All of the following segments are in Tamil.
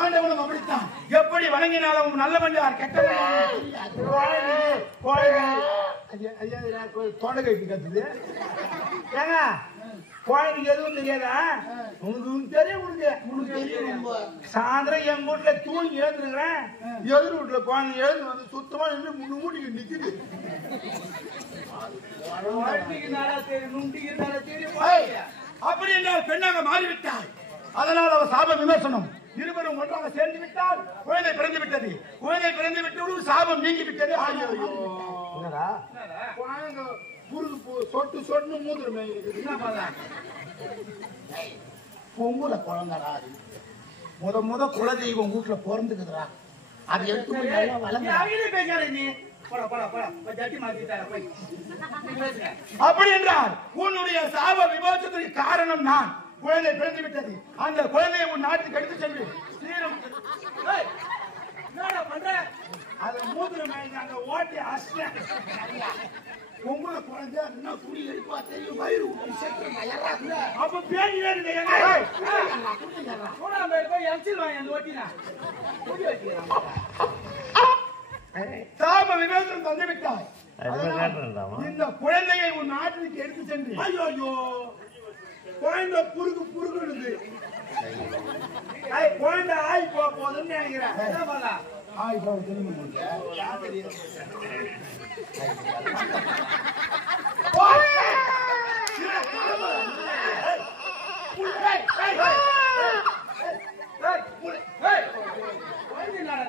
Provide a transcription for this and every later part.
ஆண்டவனும் அப்படித்தான். எப்படி வணங்கினாலும் நல்லவன் யார் கெட்டவன் தொண்டை கட்டி கத்துது. ஏங்க குழந்தைக்கு எதுவும் தெரியாதா? உனக்கு தெரியும். உனக்கு தெரியும். சாயந்தரம் என் வீட்டுல தூங்கி எழுந்துருக்கிறேன். எதிர் வீட்டுல குழந்தை எழுந்து வந்து சுத்தமா நின்று முன்னு மூட்டிக்கு நிக்குது. அப்படி என்றால் பெண்ணாக மாறிவிட்டாய். அதனால் அவர் சாப விமர்சனம். இருவரும் ஒன்றாக சேர்ந்து விட்டால் குழந்தை பிறந்து விட்டது. குழந்தை பிறந்து விட்டு சாபம் நீங்கி விட்டது. சொட்டு சொட்டு மூதுருமே பொங்குல குழந்தைடா. முத குலதெய்வம் வீட்டுல பிறந்துக்குதுடா. அது எடுத்து அப்படி என்றால் உன்னுடைய சாப விமோசனத்துக்கு காரணம் நான். குழந்தை பிறந்து விட்டது. அந்த குழந்தையை உன் நாட்டுக்கு எடுத்து சென்று ஓட்டி பொங்கல குழந்தை குடி எடுப்பா தெரியும். வயிறு அப்ப பேடி சாப விமோசனம் தந்துவிட்டாய். இந்த குழந்தையை உன் நாட்டுக்கு எடுத்து சென்று ஐயோ குழந்தை புருகு புருகுது. குழந்தை ஆய் போதுன்னு நினைக்கிறேன். ஆய் போக தெரியுமா?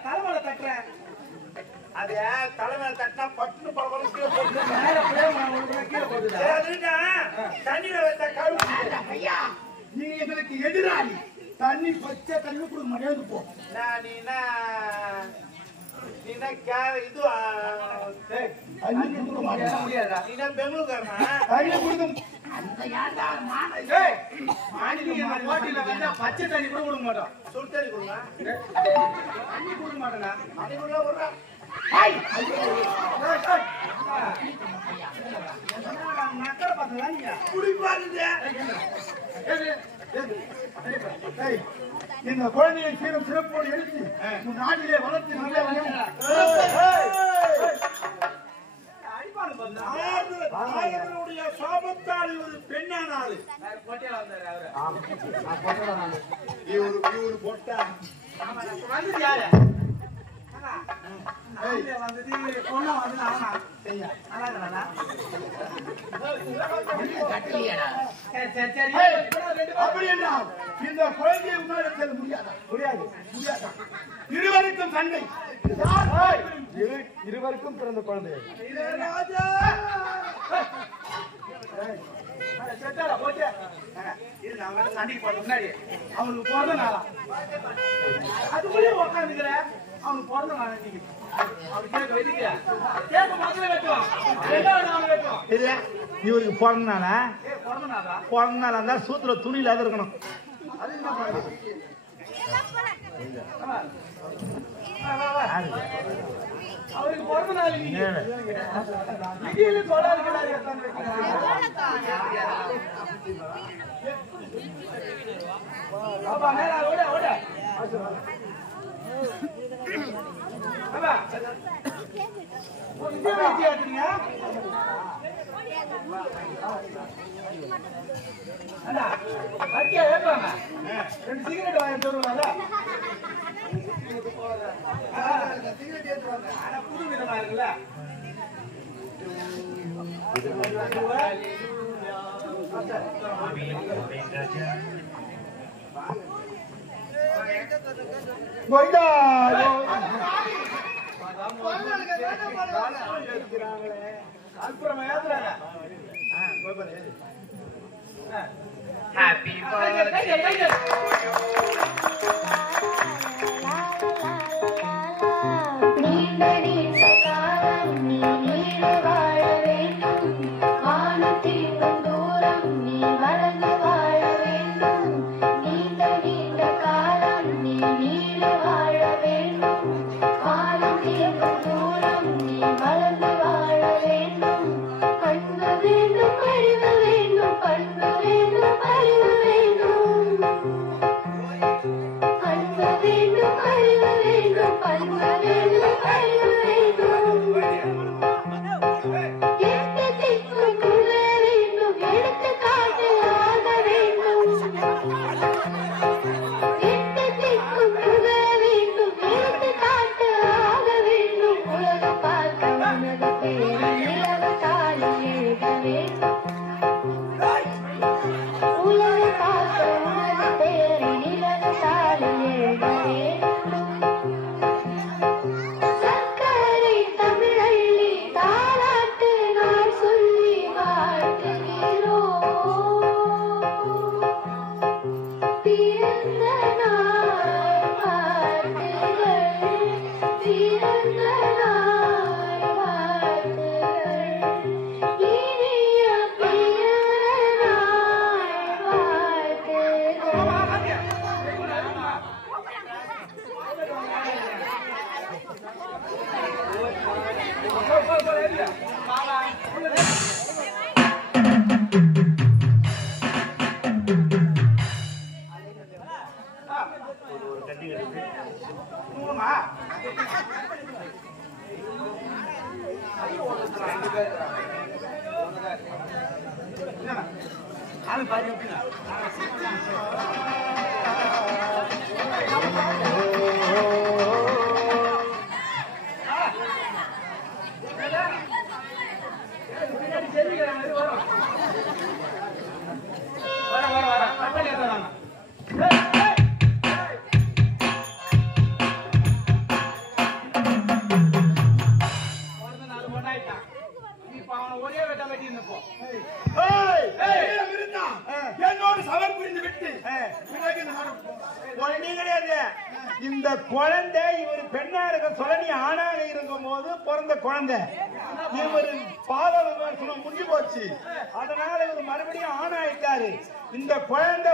தலைமையில தட்டுறேன். அது தலைமையில தட்டினா பட்டு பழம் கீழே போட்டு தண்ணியில வச்சா கழுவு. நீ எங்களுக்கு எதிராளி. தண்ணி பச்சை தண்ணி கொடுக்க முடியாது. போ பச்சை தண்ணி கூட கொடுக்க மாட்டோம். சுடு தண்ணி கொடுங்க. தண்ணி கொடுக்க மாட்டேன்னா நக்கரை பார்த்தா குடிப்பாரு. இந்த குழந்தையை சீரம் சிறப்போடு எடுத்து உன் நாட்டிலே வளர்த்து நல்ல சாபத்தால் இவர் பெண்ணானாரு. இவரு போட்டா வந்து யாரு பொண்ணா வந்து அப்படி என்றால் இந்த குழந்தையை உன்னால செல்ல முடியாதா? முடியாதா? இருவருக்கும் சண்டை. இருவருக்கும் பிறந்த குழந்தை சண்டைக்கு போறது முன்னாடி அவனுக்கு பிறந்த நாளா அதுக்குள்ளே உட்காந்துக்கிற. அவனுக்கு பிறந்த நாள் இவருக்கு பிறந்த நாளா? பிறந்த நாளா இருந்தா சூத்துல துணி இல்லாத இருக்கணும். அவருக்கு பிறந்த நாள் சிகரெட் வாங்கி தருவாங்க. புது விதமா இருக்குல்ல. Happy birthday. ஒரு கட்டி எடுத்து தூணுமா அது பாதி என்னோடு சபை புரிந்து விட்டு கிடையாது. இந்த குழந்தை இவர் பெண்ணா இருக்க சொல்ல நீ ஆணாக இருக்கும் போது பிறந்த குழந்தை இவர் பாவம் முடிஞ்சு போச்சு. அதனால இவர் மறுபடியும் ஆணாயிட்டாரு. இந்த குழந்தை